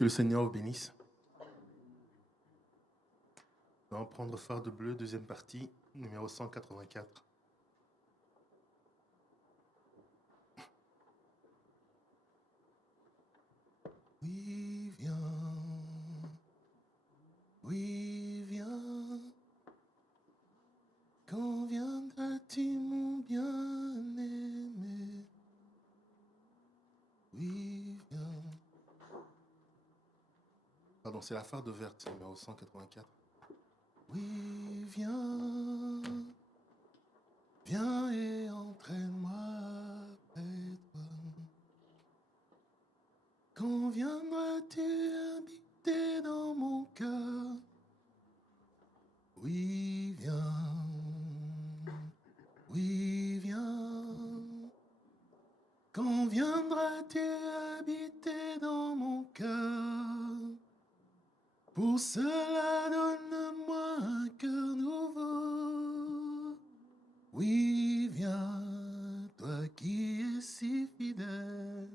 Que le Seigneur vous bénisse. Nous allons prendre Fardeau bleu, deuxième partie, numéro 184. Oui, viens. Oui, viens. Quand viendras-tu, mon bien-aimé? Oui, viens. Pardon, c'est la Fardeau verte, numéro 184. Oui, viens. Viens et entraîne-moi près de toi. Quand viendras-tu habiter dans mon cœur? Oui, viens. Oui, viens. Quand viendras-tu habiter dans mon cœur? Pour cela, donne-moi un cœur nouveau. Oui, viens, toi qui es si fidèle.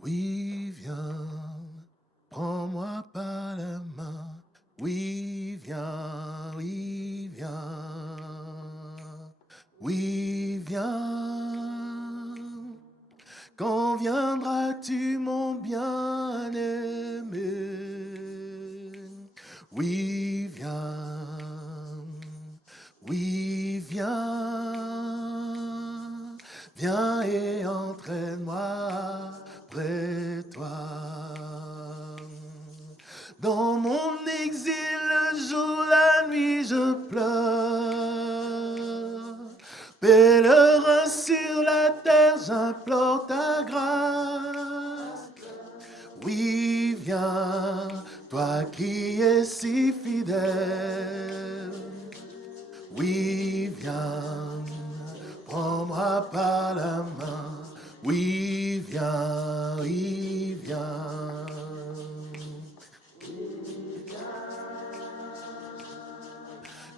Oui, viens, prends-moi par la main. Oui, viens, oui, viens. Oui, viens. Quand viendras-tu, mon bien-aimé? Oui, viens. Oui, viens. Viens et entraîne-moi près de toi. Dans mon exil, le jour, la nuit, je pleure. Pèlerin sur la terre, j'implore ta grâce. Oui, viens, toi qui es si fidèle. Oui, viens, prends-moi par la main. Oui, viens, oui, viens.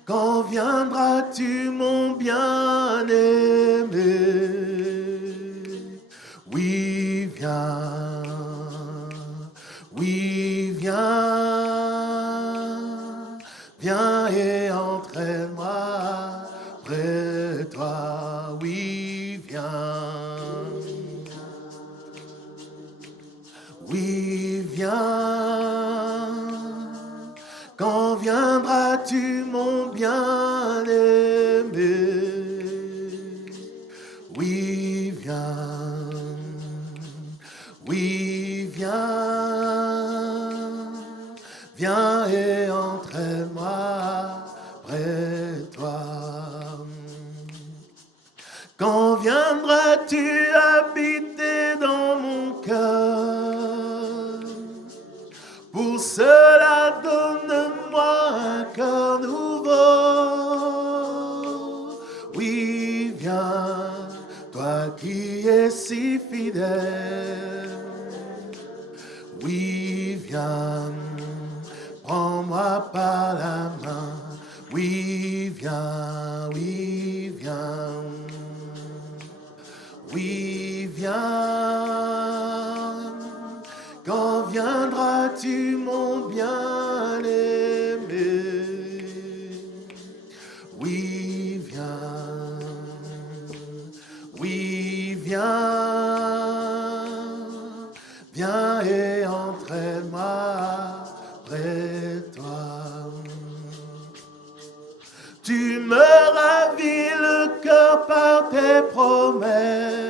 Quand viendras-tu, mon bien-aimé? Oui, viens. Oui, viens. Viens et entraîne-moi près de toi. Oui, viens. Oui, viens. Quand viendras-tu, mon bien-aimé? Oui, viens. Oui, viens. Viens et entraîne-moi près de toi. Quand viendras-tu habiter dans mon cœur? Pour cela, donne-moi un cœur nouveau. Oui, viens, toi qui es si fidèle. Oui, viens, prends-moi par la main. Oui, viens, oui, viens. Oui, viens. Quand viendras-tu, mon bien-aimé? Oui, viens. Oui, viens. Viens et entraîne-moi près de toi. Tu me ravis le cœur par tes promesses.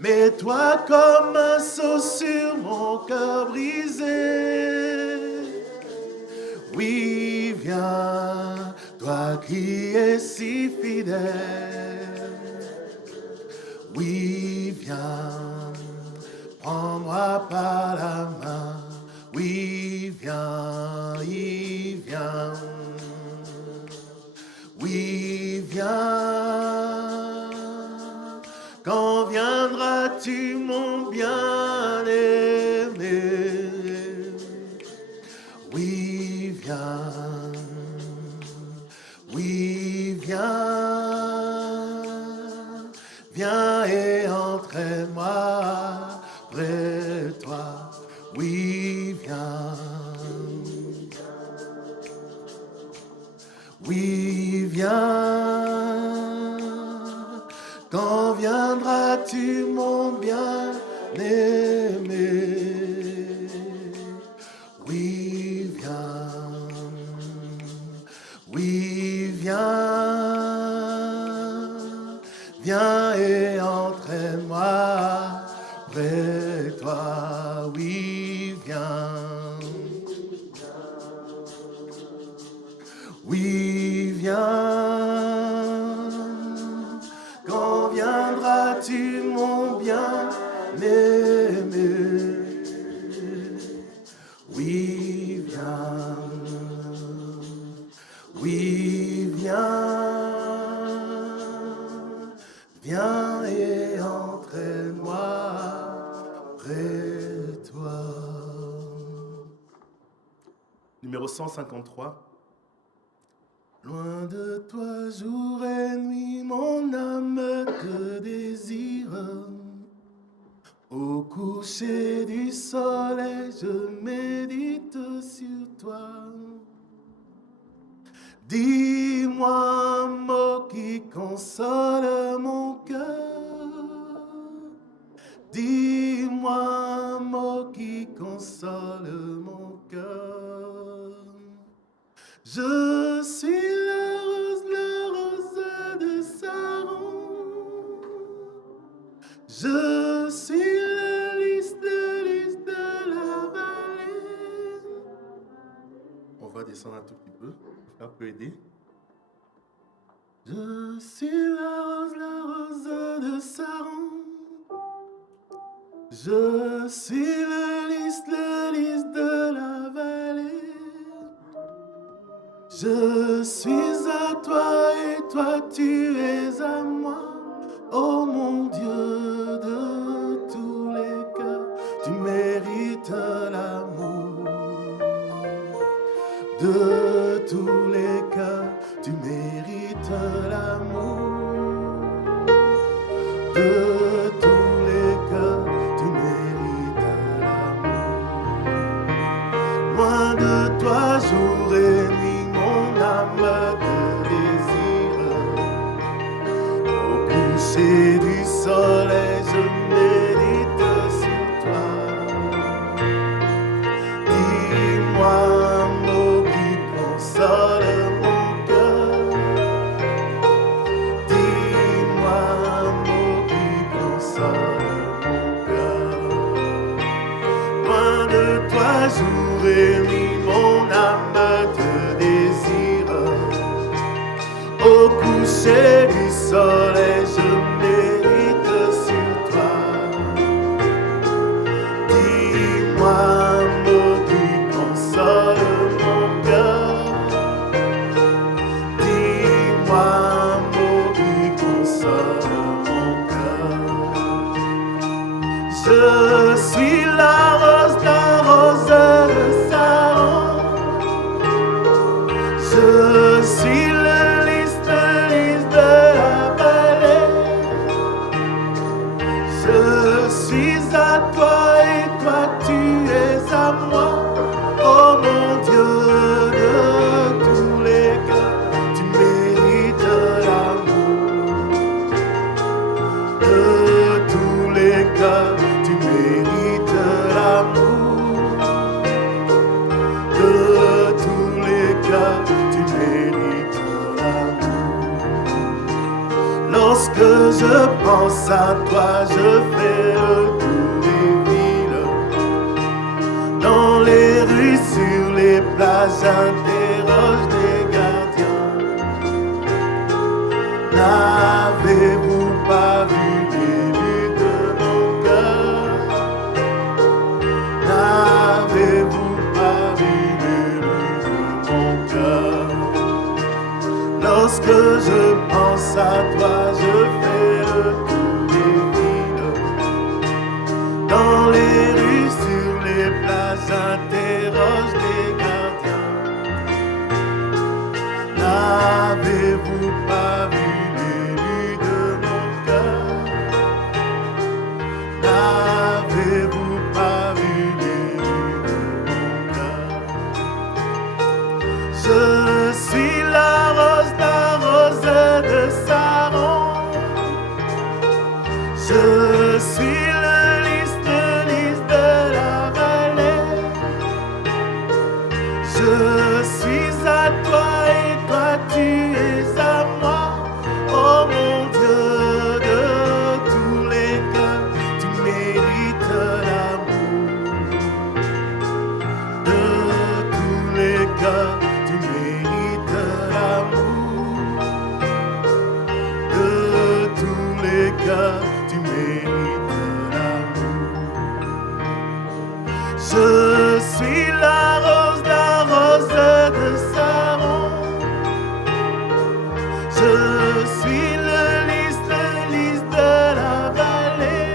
Mets-toi comme un sceau sur mon cœur brisé. Oui, viens, toi qui es si fidèle. Oui, viens, prends-moi par la main. Oui, viens, oui, viens. Oui, viens. Quand viendras-tu, mon bien-aimé? Oui, viens. Oui, viens. Viens et entraîne-moi près viens. Quand viendras-tu, mon bien-aimé? Oui, viens. Oui, viens. Viens et entraîne-moi près de toi. Oui, viens. Oui, viens. Quand viendras-tu, mon bien-aimé? Oui, viens. Oui, viens. Viens et entraîne-moi près de toi. Numéro 153. Loin de toi, jour et nuit, mon âme te désire. Au coucher du soleil, je médite sur toi. Dis-moi un mot qui console mon cœur. Dis-moi un mot qui console mon cœur. Je suis la rose de Saron. Je suis le lys de la vallée. On va descendre un tout petit peu. Ça peut aider. Je suis la rose de Saron. Je suis le lys de la vallée. Je suis à toi et toi tu es à moi. Oh mon Dieu de tous les cas, tu mérites l'amour. De tous les cas, tu mérites l'amour. De tous les cas, tu mérites l'amour. Loin de toi, jour et nuit, mon âme te désire. Au coucher du soleil, je médite sur toi. Dis-moi un mot qui console mon cœur. Dis-moi un mot qui console mon cœur. Loin de toi, jour et nuit, mon âme te désire. Au coucher du soleil, je médite sur toi. Dis-moi un mot qui console mon cœur. Dis-moi un mot qui console mon cœur. Je suis la rose de Saron. Je suis le lys de la vallée. Je suis à toi et toi tu es à moi. Oh mon Dieu de tous les cas, tu mérites l'amour. De tous les cas, tu mérites l'amour. De tous les cas, tu mérites l'amour. Lorsque je pense à toi, je fais le tour des villes. Dans les rues, sur les plages, j'interroge des gardiens. N'avez-vous pas vu l'élu de mon cœur? N'avez-vous pas vu l'élu de mon cœur? Lorsque je pense à toi, je fais le tour des villes. Dans les rues, sur les places, j'interroge des gardiens. N'avez-vous pas vu l'élu de mon cœur? N'avez-vous pas vu l'élu de mon cœur? Je suis la rose Je suis à toi et toi tu es à moi. Oh mon Dieu de tous les cœurs, tu mérites l'amour. De tous les cœurs, tu mérites l'amour. De tous les cœurs, tu mérites l'amour. Je suis la rose de Saron. Je suis le lys de la vallée.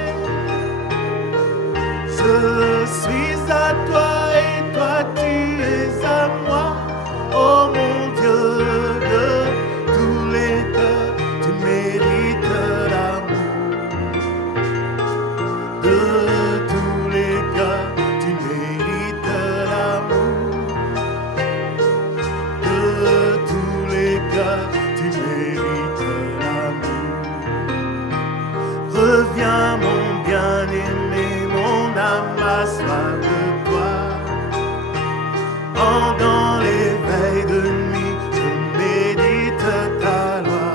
Je suis à toi et toi tu es à moi. Oh mon Dieu de tous les cœurs, tu mérites l'amour. De tous les cœurs, tu mérites l'amour. De tous les cœurs, tu mérites l'amour. Reviens mon bien-aimé, mon âme a soif de toi. Pendant les veilles de nuit, je médite ta loi.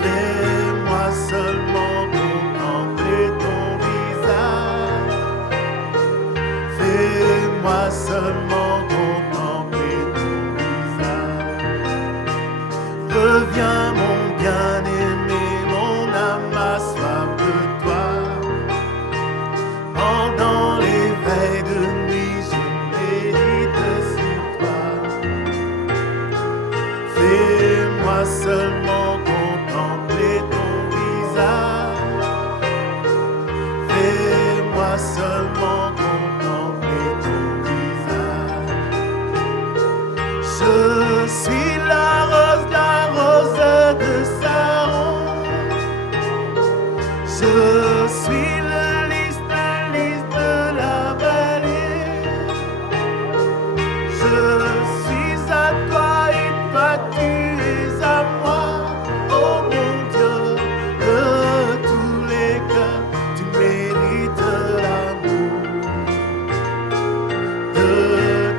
Fais-moi seulement contempler ton visage. Fais-moi seulement contempler ton visage. Reviens mon bien-aimé, mon âme a soif de toi. Pendant les veilles de nuit, je médite sur toi. Fais-moi seulement contempler ton visage. Fais-moi seulement contempler ton visage. Je suis la rose de Saron. Je suis le lys de la vallée. Je suis à toi et toi tu es à moi. Oh mon Dieu de tous les cœurs, tu mérites l'amour. De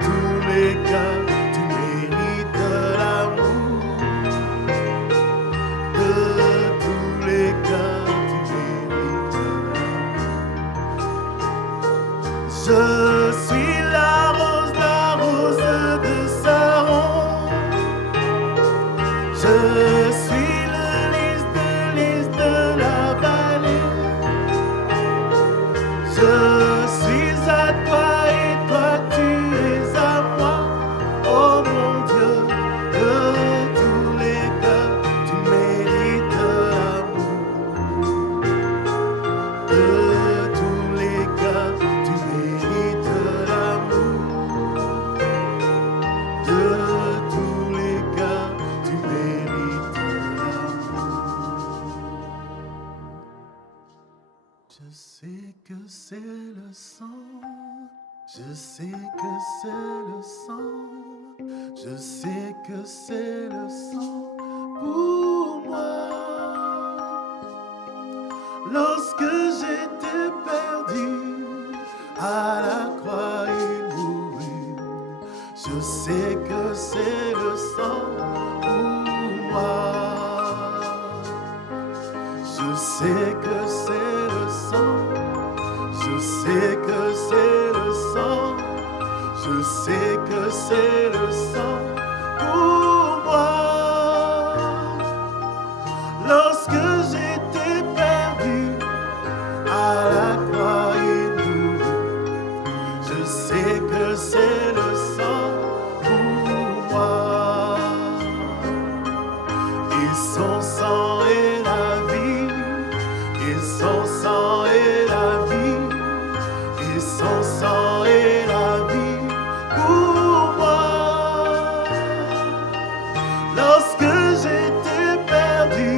tous les cœurs, tu mérites l'amour. De tous les cœurs, tu mérites l'amour. Je suis la rose de Saron. Je suis le lys de la vallée. Je suis à toi et toi tu es à moi. Oh mon Dieu de tous les cœurs, tu mérites l'amour. De tous les cœurs, tu mérites l'amour. De tous les cœurs, tu mérites l'amour. Je sais que c'est le sang. Je sais que c'est le sang. Je sais que c'est le sang pour moi. Lorsque j'étais perdu à la croix il mourut. Je sais que c'est le sang pour moi. Je sais que c'est le sang. Je sais que c'est le sang. Je sais que c'est le sang pour moi. Lorsque j'étais perdu à la croix il mourut. Je sais que c'est le sang pour moi. Et son sang est la vie. Et son sang est la vie. Et son sang est la vie pour moi. Lorsque j'étais perdu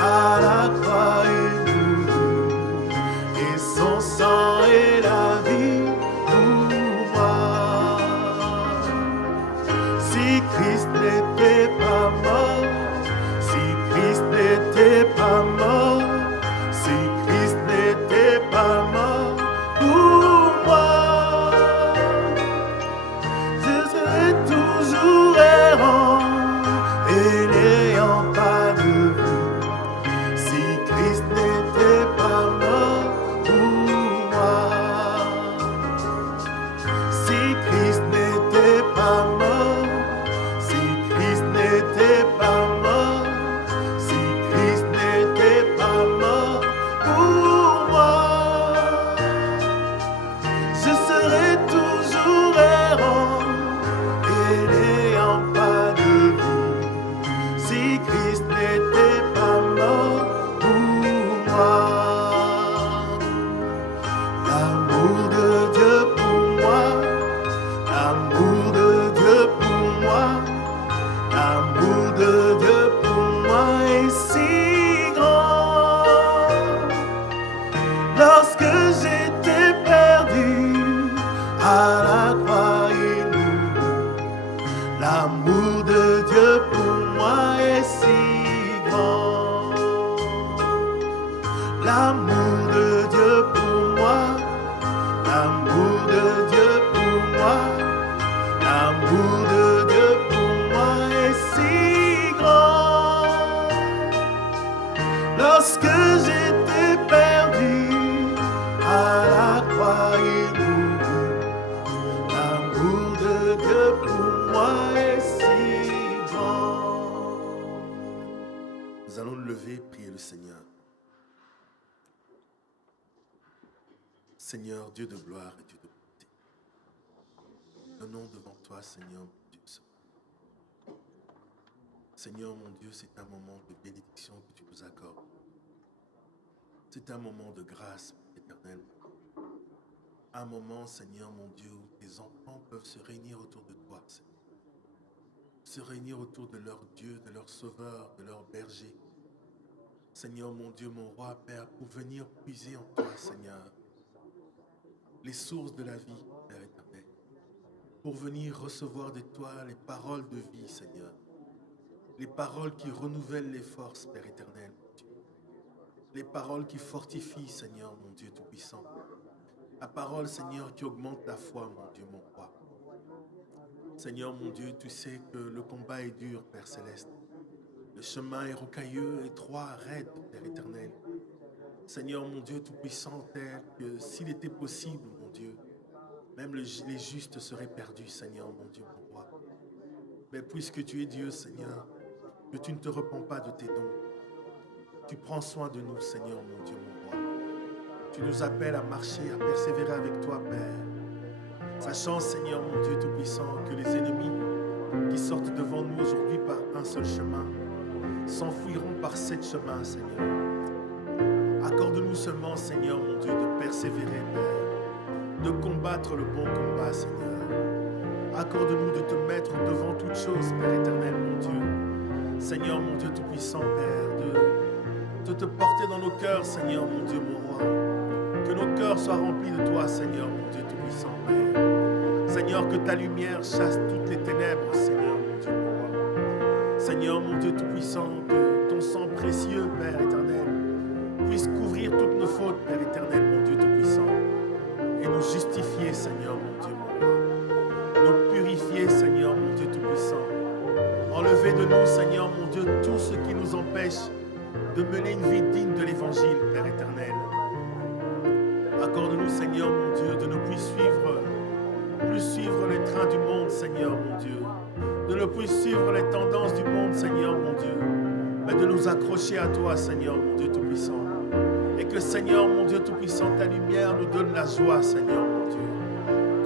à la croix il mourut. Et son sang est la vie pour moi. la croix il mourut. L'amour de Dieu pour moi est si grand. L'amour de Dieu pour moi. L'amour de Dieu pour moi. L'amour de Dieu pour moi est si grand. Lorsque j'étais perdu, à la croix il mourut. L'amour de Dieu pour moi est si grand. Nous allons nous lever et prier le Seigneur. Seigneur, Dieu de gloire et Dieu de bonté, venons devant toi, Seigneur, mon Dieu. Seigneur, mon Dieu, c'est un moment de bénédiction que tu nous accordes. C'est un moment de grâce éternelle. Un moment, Seigneur, mon Dieu, où tes enfants peuvent se réunir autour de toi, Seigneur. Se réunir autour de leur Dieu, de leur Sauveur, de leur berger. Seigneur, mon Dieu, mon roi, Père, pour venir puiser en toi, Seigneur, les sources de la vie, Père éternel. Pour venir recevoir de toi les paroles de vie, Seigneur. Les paroles qui renouvellent les forces, Père éternel, mon Dieu. Les paroles qui fortifient, Seigneur, mon Dieu tout-puissant. La parole, Seigneur, qui augmente la foi, mon Dieu, mon roi. Seigneur, mon Dieu, tu sais que le combat est dur, Père céleste. Le chemin est rocailleux, étroit, raide, Père éternel. Seigneur, mon Dieu tout-puissant, tel que s'il était possible, mon Dieu, même les justes seraient perdus, Seigneur, mon Dieu, mon roi. Mais puisque tu es Dieu, Seigneur, que tu ne te repens pas de tes dons, tu prends soin de nous, Seigneur, mon Dieu, mon roi. Tu nous appelles à marcher, à persévérer avec toi, Père. Sachant, Seigneur, mon Dieu tout-puissant, que les ennemis qui sortent devant nous aujourd'hui par un seul chemin s'enfuiront par 7 chemins, Seigneur. Accorde-nous seulement, Seigneur, mon Dieu, de persévérer, Père, de combattre le bon combat, Seigneur. Accorde-nous de te mettre devant toutes choses, Père éternel, mon Dieu. Seigneur, mon Dieu tout-puissant, Père, de te porter dans nos cœurs, Seigneur, mon Dieu, mon roi. Que nos cœurs soient remplis de toi, Seigneur, mon Dieu tout-puissant, Père. Seigneur, que ta lumière chasse toutes les ténèbres, Seigneur, mon Dieu, mon roi. Seigneur, mon Dieu tout-puissant, que ton sang précieux, Père éternel, puisse couvrir toutes nos fautes, Père éternel, mon Dieu tout-puissant, et nous justifier, Seigneur, mon Dieu, mon roi. Nous purifier, Seigneur, mon Dieu tout-puissant. Enlever de nous, Seigneur, mon Dieu, tout ce qui nous empêche de mener une vie digne de l'Évangile, Père éternel. Accorde-nous, Seigneur, mon Dieu, de ne plus suivre les trains du monde, Seigneur, mon Dieu. De ne plus suivre les tendances du monde, Seigneur, mon Dieu. Mais de nous accrocher à toi, Seigneur, mon Dieu tout-puissant. Et que, Seigneur, mon Dieu tout-puissant, ta lumière nous donne la joie, Seigneur, mon Dieu.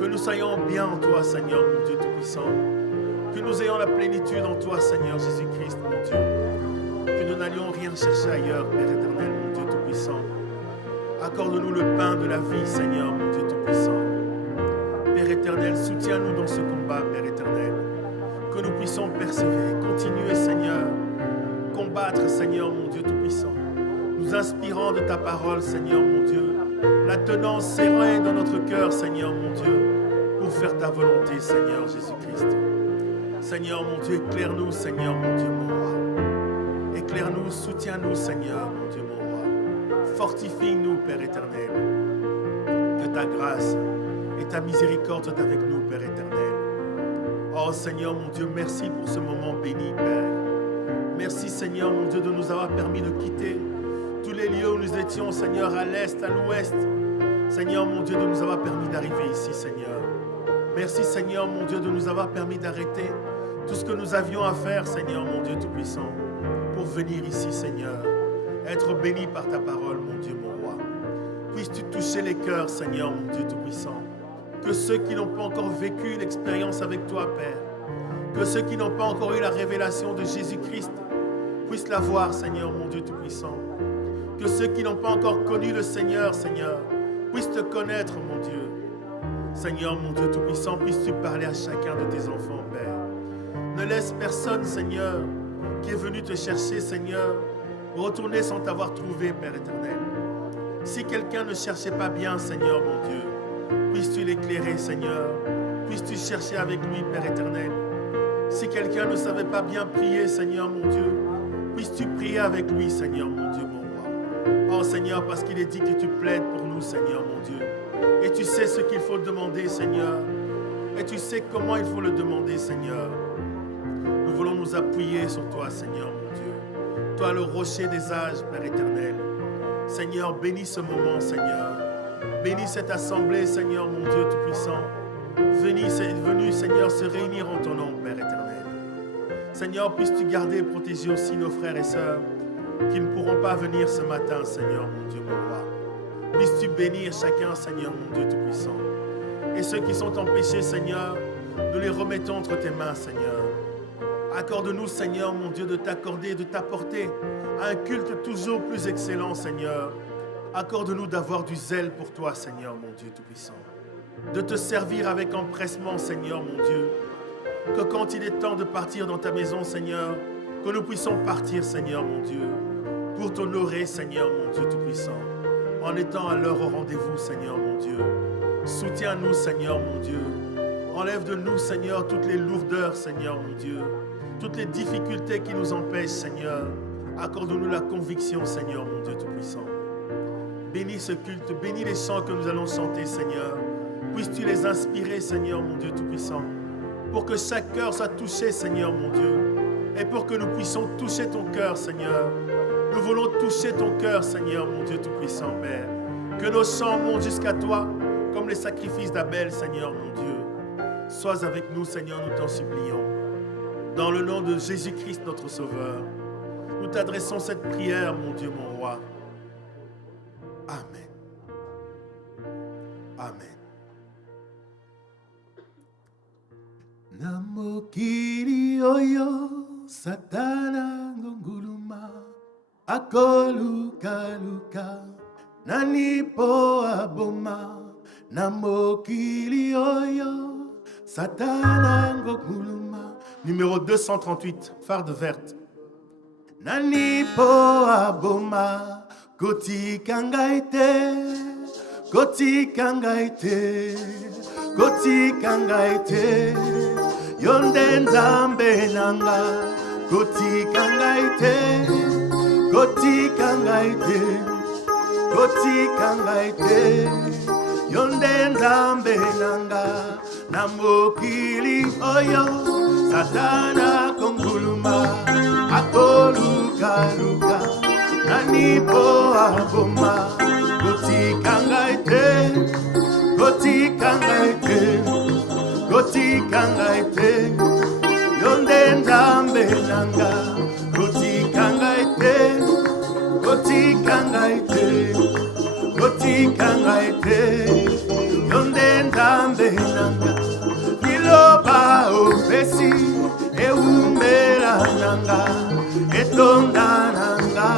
Que nous soyons bien en toi, Seigneur, mon Dieu tout-puissant. Que nous ayons la plénitude en toi, Seigneur Jésus-Christ, mon Dieu. Que nous n'allions rien chercher ailleurs, Père éternel, mon Dieu tout-puissant. Accorde-nous le pain de la vie, Seigneur, mon Dieu tout-puissant. Père éternel, soutiens-nous dans ce combat, Père éternel. Que nous puissions persévérer, continuer, Seigneur. Combattre, Seigneur, mon Dieu tout-puissant. Nous inspirant de ta parole, Seigneur, mon Dieu. La tenant serrée dans notre cœur, Seigneur, mon Dieu. Pour faire ta volonté, Seigneur Jésus-Christ. Seigneur, mon Dieu, éclaire-nous, Seigneur, mon Dieu, mon roi. Éclaire-nous, soutiens-nous, Seigneur, mon Dieu, mon roi. Fortifie-nous, Père éternel. Que ta grâce et ta miséricorde soient avec nous, Père éternel. Oh, Seigneur, mon Dieu, merci pour ce moment béni, Père. Merci, Seigneur, mon Dieu, de nous avoir permis de quitter tous les lieux où nous étions, Seigneur, à l'est, à l'ouest. Seigneur, mon Dieu, de nous avoir permis d'arriver ici, Seigneur. Merci, Seigneur, mon Dieu, de nous avoir permis d'arrêter tout ce que nous avions à faire, Seigneur, mon Dieu tout-puissant, pour venir ici, Seigneur, être béni par ta parole, mon Dieu, mon roi. Puisses-tu toucher les cœurs, Seigneur, mon Dieu tout-puissant. Que ceux qui n'ont pas encore vécu une expérience avec toi, Père, que ceux qui n'ont pas encore eu la révélation de Jésus-Christ puissent la voir, Seigneur, mon Dieu tout-puissant. Que ceux qui n'ont pas encore connu le Seigneur, Seigneur, puissent te connaître, mon Dieu. Seigneur, mon Dieu tout-puissant, puisses-tu parler à chacun de tes enfants, Père. Ne laisse personne, Seigneur, qui est venu te chercher, Seigneur, retourner sans t'avoir trouvé, Père éternel. Si quelqu'un ne cherchait pas bien, Seigneur, mon Dieu, Puisses-tu l'éclairer, Seigneur. Puisses-tu chercher avec lui, Père éternel. Si quelqu'un ne savait pas bien prier, Seigneur mon Dieu, puisses-tu prier avec lui, Seigneur mon Dieu, mon roi. Oh Seigneur, parce qu'il est dit que tu plaides pour nous, Seigneur mon Dieu. Et tu sais ce qu'il faut demander, Seigneur. Et tu sais comment il faut le demander, Seigneur. Nous voulons nous appuyer sur toi, Seigneur mon Dieu. Toi, le rocher des âges, Père éternel. Seigneur, bénis ce moment, Seigneur. Bénis cette assemblée, Seigneur mon Dieu Tout-Puissant. Venu, Seigneur, se réunir en ton nom, Père éternel. Seigneur, puisses-tu garder et protéger aussi nos frères et sœurs qui ne pourront pas venir ce matin, Seigneur mon Dieu, mon roi. Puisses-tu bénir chacun, Seigneur mon Dieu Tout-Puissant. Et ceux qui sont empêchés, Seigneur, nous les remettons entre tes mains, Seigneur. Accorde-nous, Seigneur mon Dieu, de t'accorder, de t'apporter à un culte toujours plus excellent, Seigneur. Accorde-nous d'avoir du zèle pour toi, Seigneur mon Dieu Tout-Puissant. De te servir avec empressement, Seigneur mon Dieu. Que quand il est temps de partir dans ta maison, Seigneur, que nous puissions partir, Seigneur mon Dieu, pour t'honorer, Seigneur mon Dieu Tout-Puissant, en étant à l'heure au rendez-vous, Seigneur mon Dieu. Soutiens-nous, Seigneur mon Dieu. Enlève de nous, Seigneur, toutes les lourdeurs, Seigneur mon Dieu. Toutes les difficultés qui nous empêchent, Seigneur. Accorde-nous la conviction, Seigneur mon Dieu Tout-Puissant. Bénis ce culte, bénis les chants que nous allons chanter, Seigneur. Puisses-tu les inspirer, Seigneur mon Dieu Tout-Puissant, pour que chaque cœur soit touché, Seigneur mon Dieu, et pour que nous puissions toucher ton cœur, Seigneur. Nous voulons toucher ton cœur, Seigneur mon Dieu Tout-Puissant, Père. Que nos chants montent jusqu'à toi, comme les sacrifices d'Abel, Seigneur mon Dieu. Sois avec nous, Seigneur, nous t'en supplions. Dans le nom de Jésus-Christ, notre Sauveur, nous t'adressons cette prière, mon Dieu, mon roi. Amen. Amen. Na mokili oyo satana ngonguluma akolukaluka nani po aboma. Na mokili oyo satana ngonguluma. Numéro 238, farde verte. Nani po aboma kotika ngai te, kotika ngai te, kotika ngai te. Yonde nzambe nanga kotika ngai te, kotika ngai te, kotika ngai te. Yonde nzambe nanga na mokili oyo satana konguluma akolukaluka nani po aboma kotika ngai te, kotika ngai te, kotika ngai te. Yonde nzambe nanga kotika ngai te, kotika ngai te, kotika ngai te. Yonde nzambe nanga niloba opesi eumela nanga etonda nanga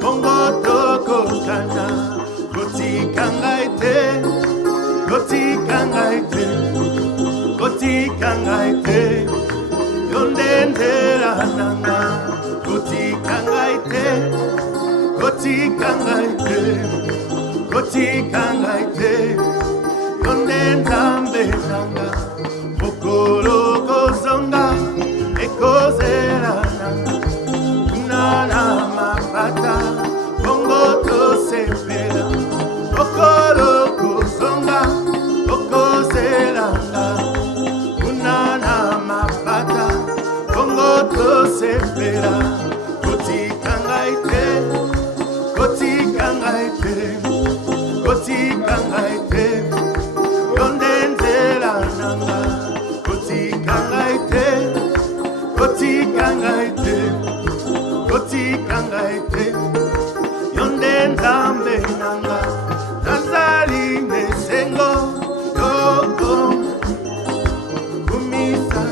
bongo tokokana kotika ngai te, kotika ngai te, kotika ngai te. Yonde ndela nanga kotika ngai te, kotika ngai te, kotika ngai te. Yonde nzambe nanga mokolo kozonga ekozela nanga nana mapata bongo tosepela. Mokolo kozonga okozela nanga nana mapata bongo tosepela. Kotika ngai te, kotika ngai te, kotika ngai te. Yonde nzela nanga kotika ngai te, kotika ngai te, kotika ngai te. Yonde nzambe nanga nazali nesengo yoko kumisa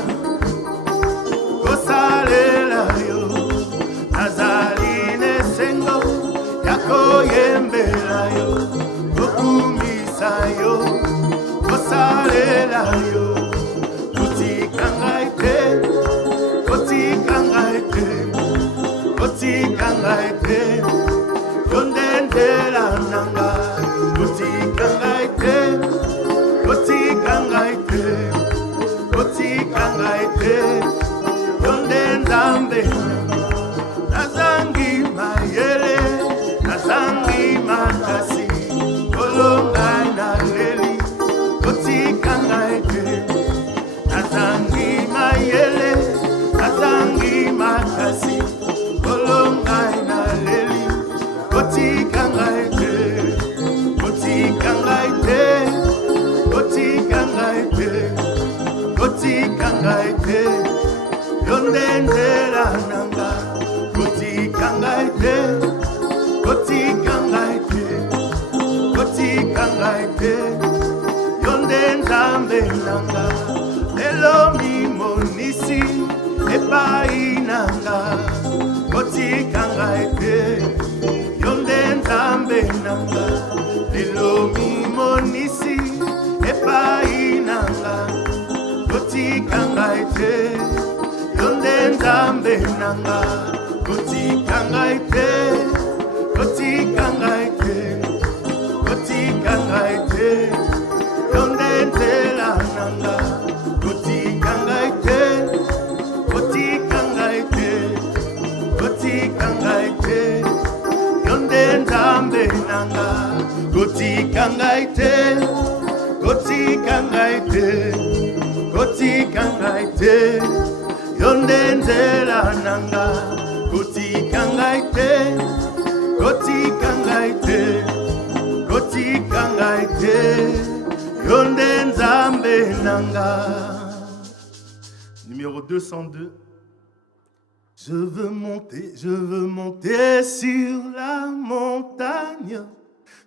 kosalela yo. Nazali nesengo yakoyembela yo kokumisa yo kosalela yo. Kotika ngai te, kotika ngai te, kotika ngai te. Yonde ndela nanga kotika ngai te, kangaite nazangi mayele nazangi makasi kolongai na leli koti kangaite koti kangaite koti kangaite koti kangaite yondendela nanga koti kangaite koti kangaite koti kangaite yondenzambe nanga lelo mimonisi epai nanga koti kangaite yondenzambe nanga lelo mimonisi epai nanga koti kangaite yondenzambe nanga koti kangaite koti kangaite koti kangaite yondenzela nanga koti kangaite koti kangaite koti kangaite yondenzambe nanga koti kangaite koti kangaite koti kangaite yondenzela nanga koti kangaite koti kangaite koti kangaite yondenzambe nanga. Numéro 202. Je veux monter sur la montagne.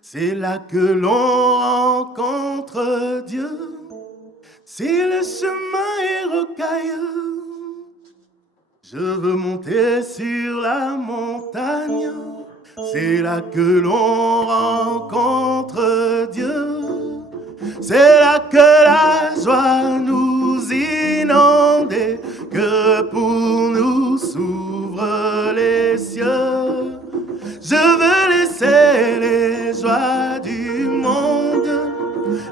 C'est là que l'on rencontre Dieu. Si le chemin est rocailleux, je veux monter sur la montagne. C'est là que l'on rencontre Dieu. C'est là que la joie nous inonde, que pour nous s'ouvrent les cieux. Je veux laisser les joies du monde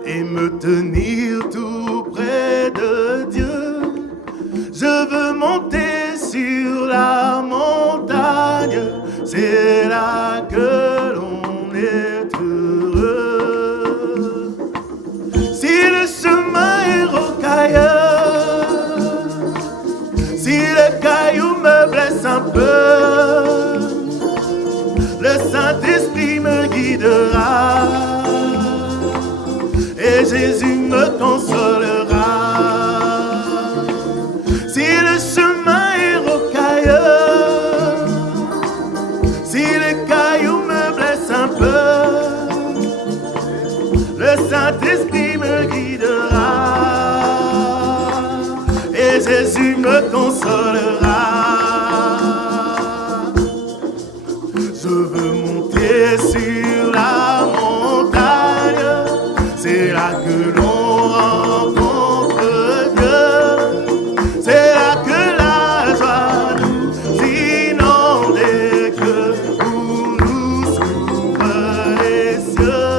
et me tenir tout près de Dieu. Je veux monter sur la montagne, c'est là que l'on est heureux. Si le chemin est rocailleux, si le caillou me blesse un peu, le Saint-Esprit me guidera et Jésus me consolera. Si le chemin est rocailleux, si le caillou me blesse un peu, le Saint-Esprit me guidera et Jésus me consolera. Je veux monter sur la montagne, c'est là que l'on rencontre Dieu. C'est là que la joie nous inonde et que pour nous s'ouvrent les cieux.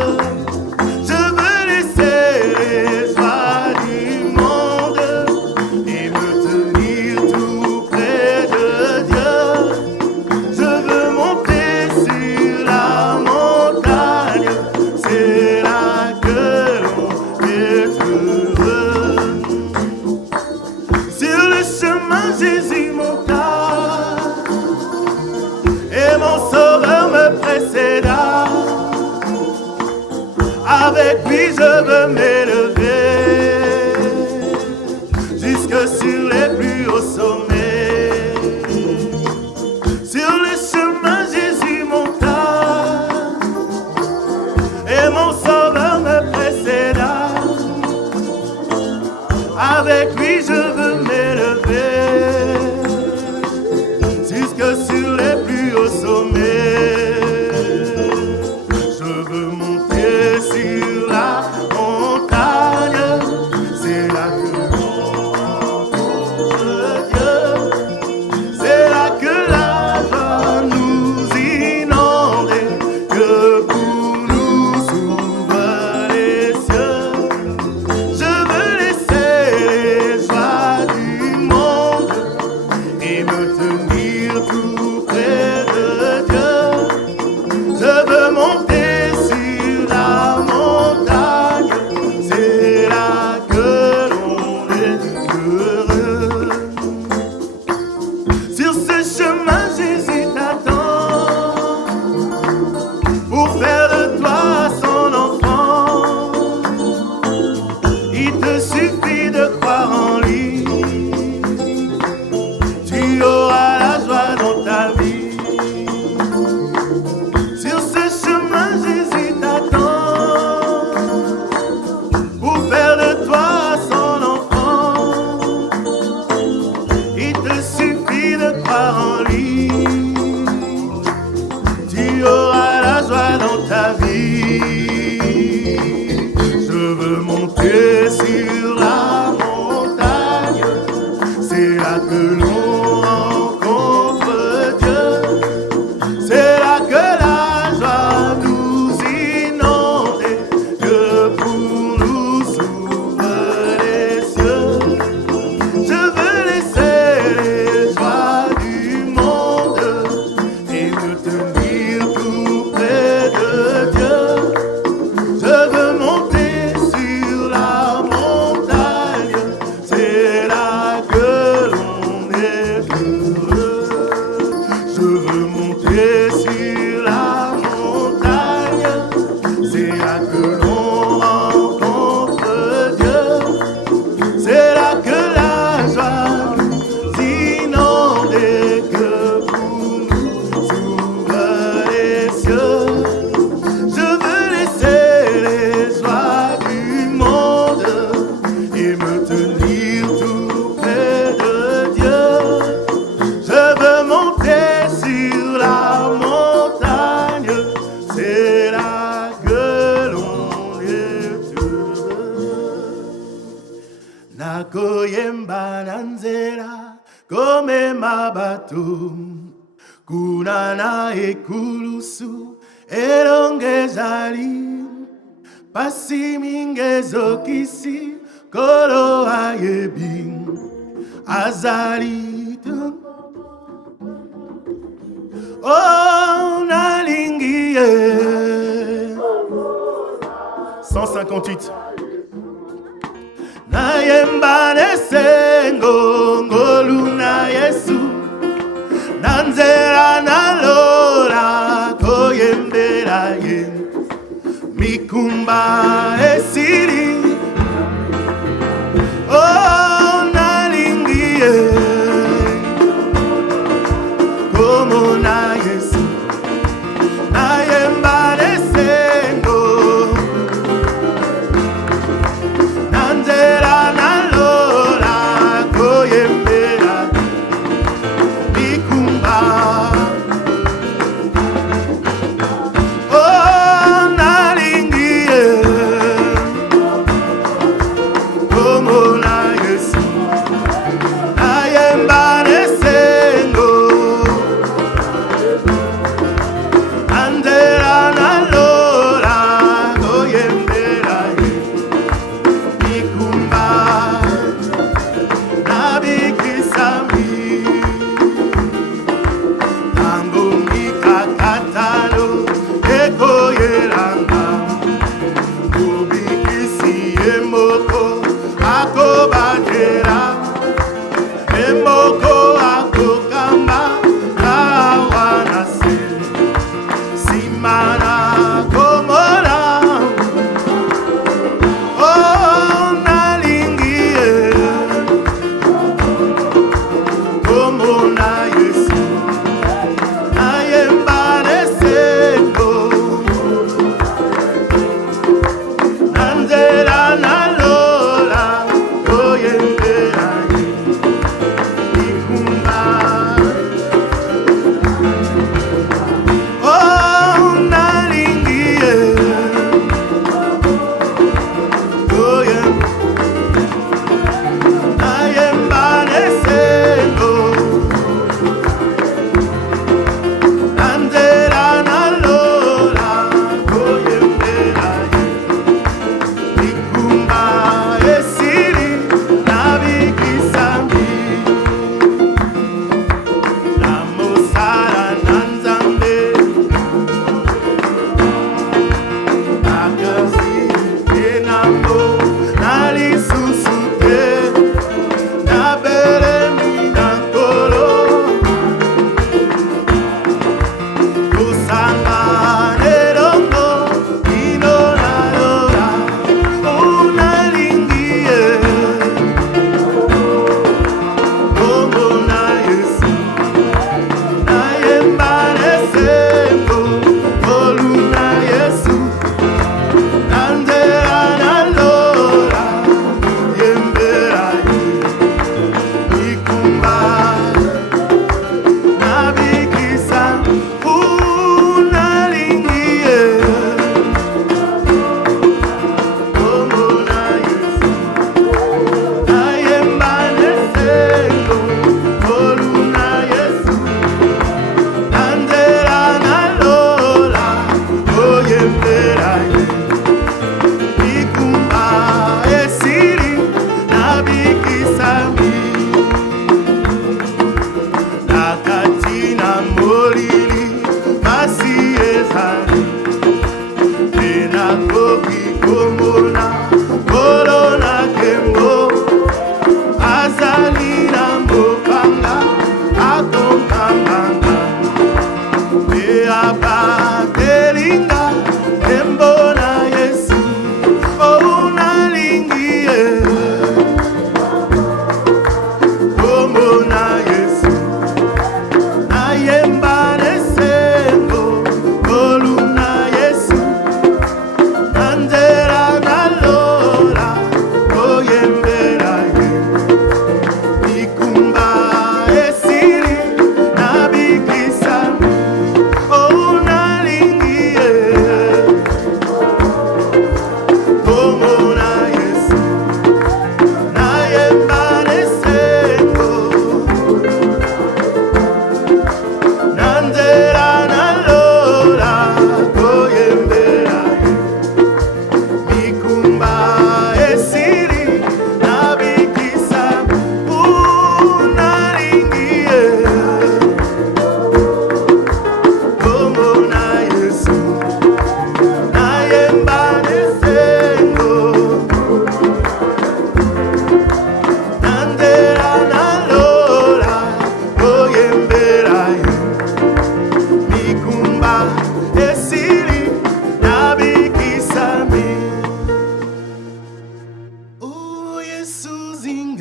Je veux laisser les joies du monde et me tenir tout près de Dieu. Je veux monter sur la montagne, c'est là que l'on est heureux. Sur le chemin, Jésus monta et mon sauveur me précéda. Avec lui, je veux m'élever jusque sur les plus hauts sommets. Sur le chemin, Jésus monta et mon sauveur me précéda. Avec lui, je veux m'élever jusque sur les plus hauts sommets. Je veux monter sur la montagne, c'est là que l'on rencontre Dieu. C'est là que la joie nous inonde, que pour nous s'ouvrent les cieux. Je veux laisser les joies du suffit de croire en lui. Tu auras la joie dans ta vie. Sur ce chemin, Jésus t'attend pour faire de toi son enfant. Il te suffit de croire en lui. Tu auras la joie dans ta vie. Je veux monter sur la montagne. C'est là que l'on rencontre Dieu. C'est là que la joie nous inonde et que pour nous s'ouvre les cieux. Je veux laisser les joies du monde et me tenir tout près de Dieu. Je veux monter sur la montagne, c'est là que l'on est heureux. Je veux monter sur la montagne, c'est là que l'on rencontre Dieu. C'est là que la joie nous inonde et que pour nous s'ouvrent les cieux. Je veux laisser les joies du monde et me tenir tout près de Dieu. Je veux monter sur la montagne, c'est là que l'on est heureux. Nakoyemba nanzela kome mabato kunana ekulusu elongezali pasi mingezo kisi kolo ayebi azali tu. Oh nalingi 158 nayemba nesengo ngolu na Yesu nanzela nalola koyembela ye mikumba esili. Oh nalingi como na Yesu nayemba nesengo nanzela nalola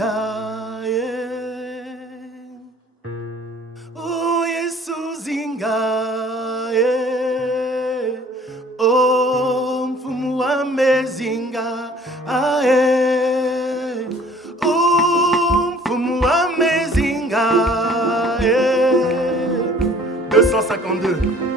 zinga, oh Yesu zinga, oh mfumu wa mezinga, oh mfumu wa mezinga, 252.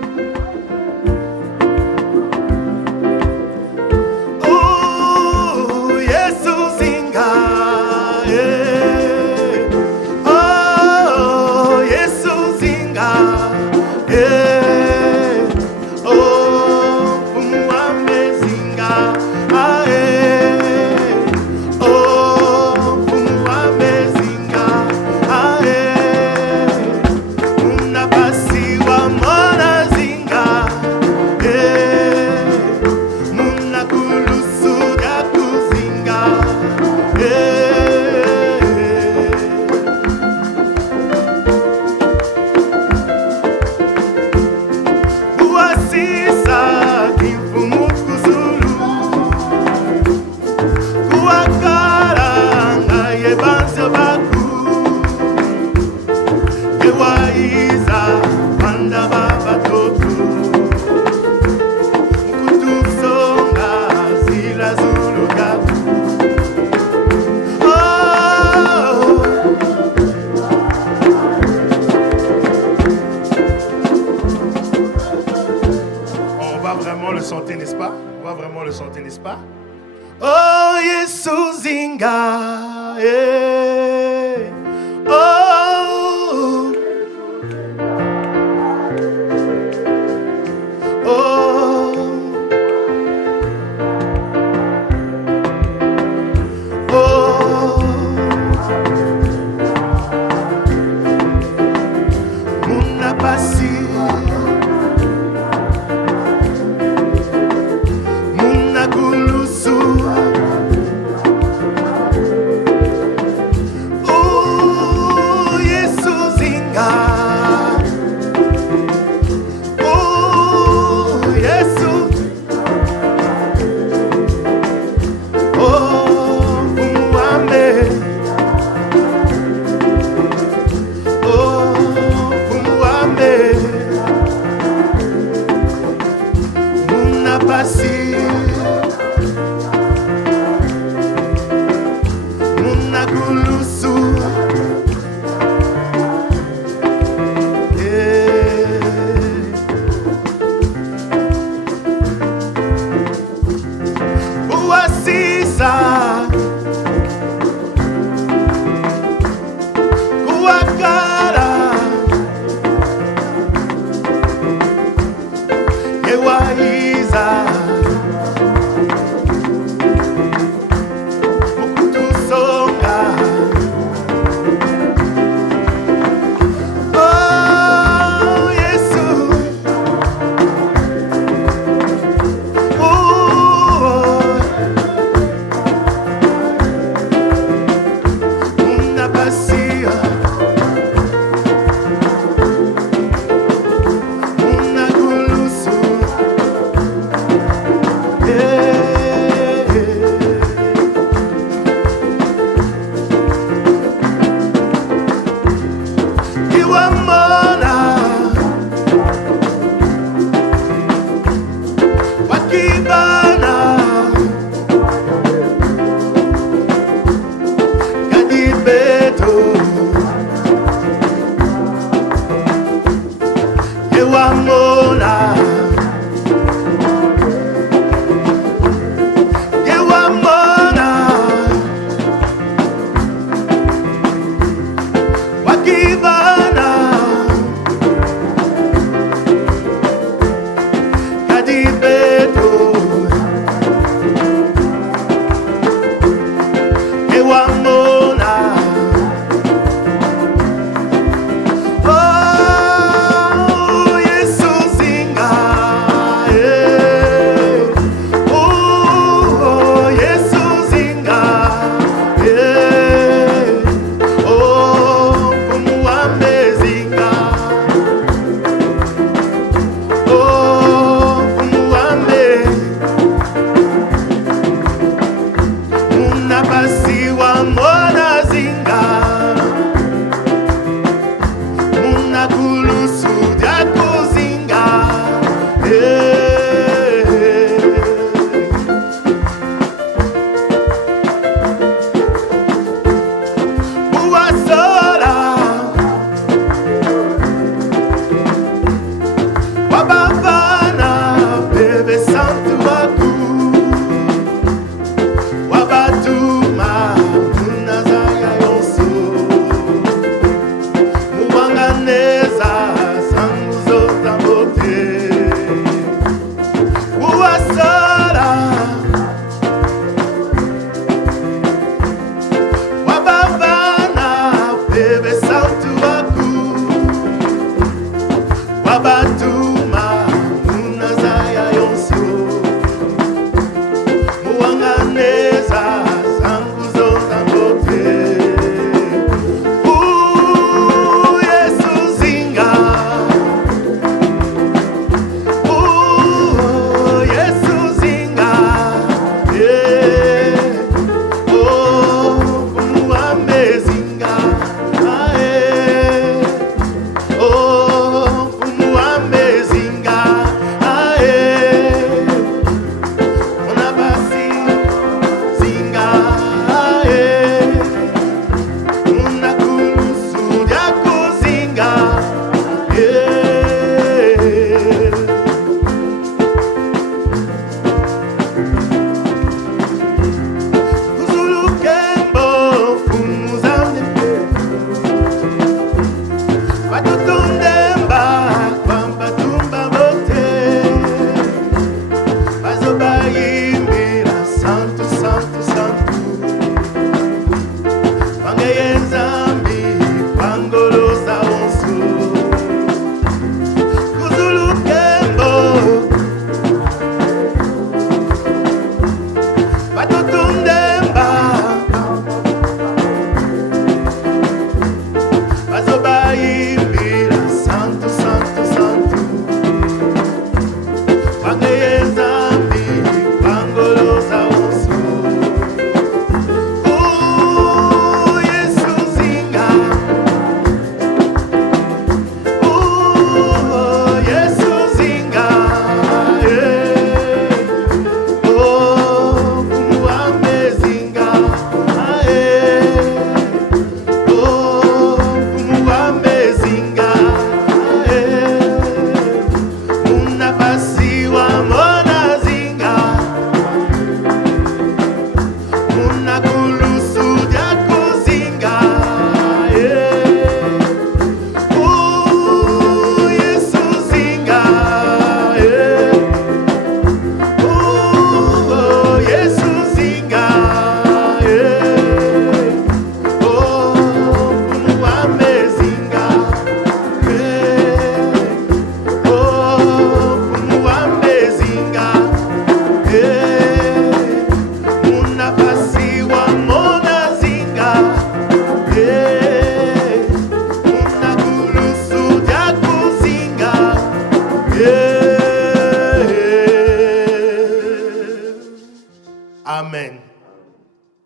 Oh, Yesu zinga, oh, oh, oh, muna pasi.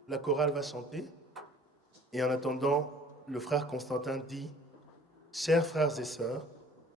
la chorale va chanter. Et en attendant, le frère Constantin dit, chers frères et sœurs,